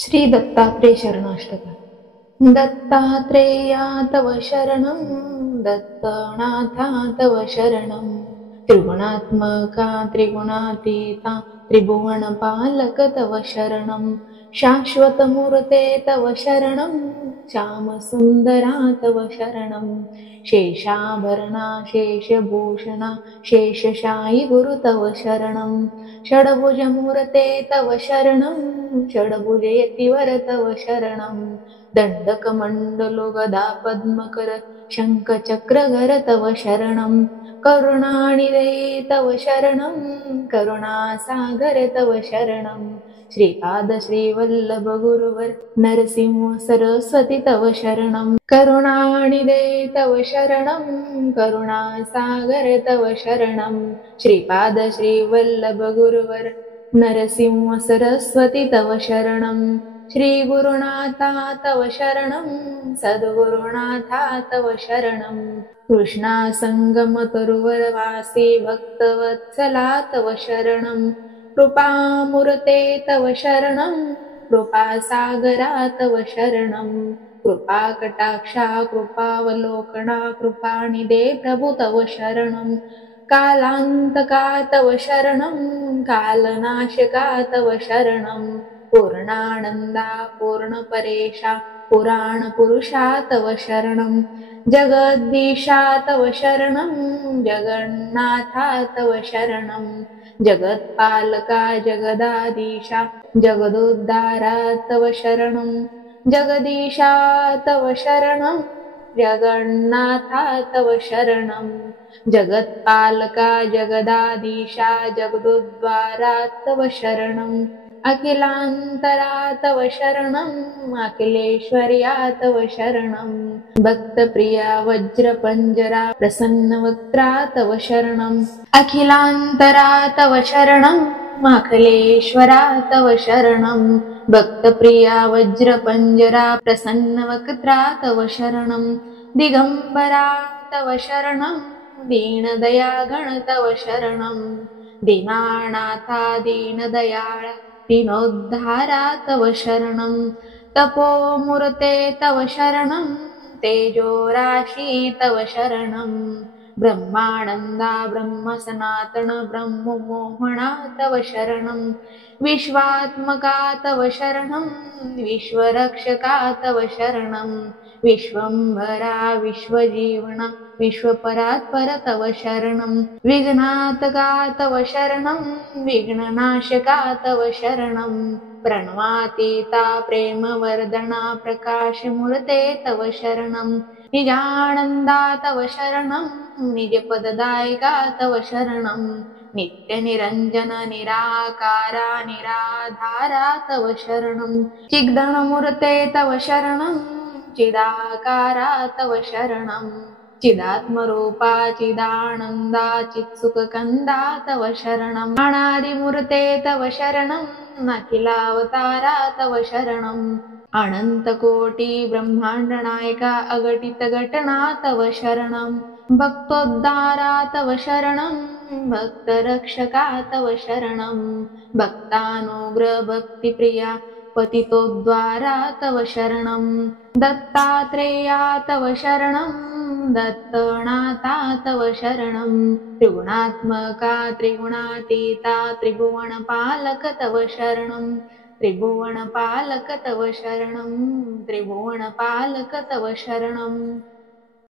श्री दत्तात्रेय शरणाष्टक। दत्तात्रेया तव शरणं, दत्तनाथा तव शरणं, त्रिगुणात्मका त्रिगुणातीता त्रिभुवनपालक तव शरणं, शाश्वतमूर्ते तव शरणं, श्यामसुन्दरा तव शरणं, शेषाभरणा शेषभूषणा शेषशायी गुरु तव शरणं, षड्भुजमूर्ते तव शरणं, षड्भुजयतिवर तव शरणं, दण्डकमण्डलो गदा पद्मकर शङ्खचक्रधर तव शरणं, करुणानिधे तव शरणं, करुणासागर तव शरणं, श्रीपाद श्रीवल्लभ गुरुवर नरसिंह सरस्वती तव शरणं, करुणानिधे तव शरणं, करुणासागर तव शरणं, श्रीपाद श्रीवल्लभ गुरुवर नरसिंह सरस्वती तव शरणं, श्रीगुरुनाथा तव शरणं, सद्गुरुनाथा तव शरणं, कृष्णासंगम तरुवरवासी भक्तवत्सला तव शरणं, कृपामूर्ते तव शरणं, कृपासागरा तव शरणं, कृपाकटाक्षा कृपावलोकना कृपानिधे प्रभु तव शरणं, कालान्तका तव शरणं, कालनाशका तव शरणं, पूर्णानन्दा पूर्णपरेशा पुराणपुरुषा तव शरणं, जगद्दीशा तव शरणं, जगन्नाथा तव शरणं, जगत्पालका जगदाधीशा जगदोद्धारा तव शरणं, जगदीशा तव शरणं, जगन्नाथा तव शरणं, जगत्पालका जगदाधीशा जगदोद्धारा तव शरणं, अखिलान्तरा तव शरणं, अखिलेश्वर्या तव शरणं, भक्तप्रिया वज्रपञ्जरा प्रसन्नवक्त्रा तव शरणं, अखिलान्तरा तव शरणं, अखिलेश्वरा तव शरणं, भक्तप्रिया वज्रपञ्जरा प्रसन्नवक्त्रा तव शरणं, दिगम्बरा तव शरणं, दीनदयागण तव शरणं, दीनानाथा दीनदयाळ दीनोद्धारा तव शरणं, तपोमूर्ते तव शरणं, तेजोराशि तव शरणं, ब्रह्मानन्दा ब्रह्मसनातन ब्रह्ममोहना तव शरणं, विश्वात्मका तव शरणं, विश्वरक्षका तव शरणं, विश्वंभरा विश्वजीवना विश्वपरात्पर तव शरणं, विघ्नातका तव शरणं, विघ्ननाशका तव शरणं, प्रणवातीता प्रेमवर्धना प्रकाशमूर्ते तव शरणं, निजानन्दा तव शरणं, निजपददायका तव शरणं, नित्यनिरञ्जन निराकारा निराधारा तव शरणं, चिद्गणमूर्ते तव शरणं, चिदाकारा तव शरणं, चिदात्मरूपा चिदानन्दा चित्सुखकन्दा तव शरणं, अनादिमूर्ते तव शरणं, अखिलावतारा तव शरणं, अनन्तकोटि ब्रह्माण्डनायका अघटितघटना तव शरणं, भक्तोद्धारा तव शरणं, भक्तरक्षका तव शरणं, भक्तानुग्रह भक्तिप्रिया पतितोद्धारा तव शरणं, दत्तात्रेया तव शरणं, दत्तनाथा तव शरणं, त्रिगुणात्मका त्रिगुणातीता त्रिभुवनपालक तव शरणं, त्रिभुवनपालक तव शरणं, त्रिभुवनपालक तव शरणं।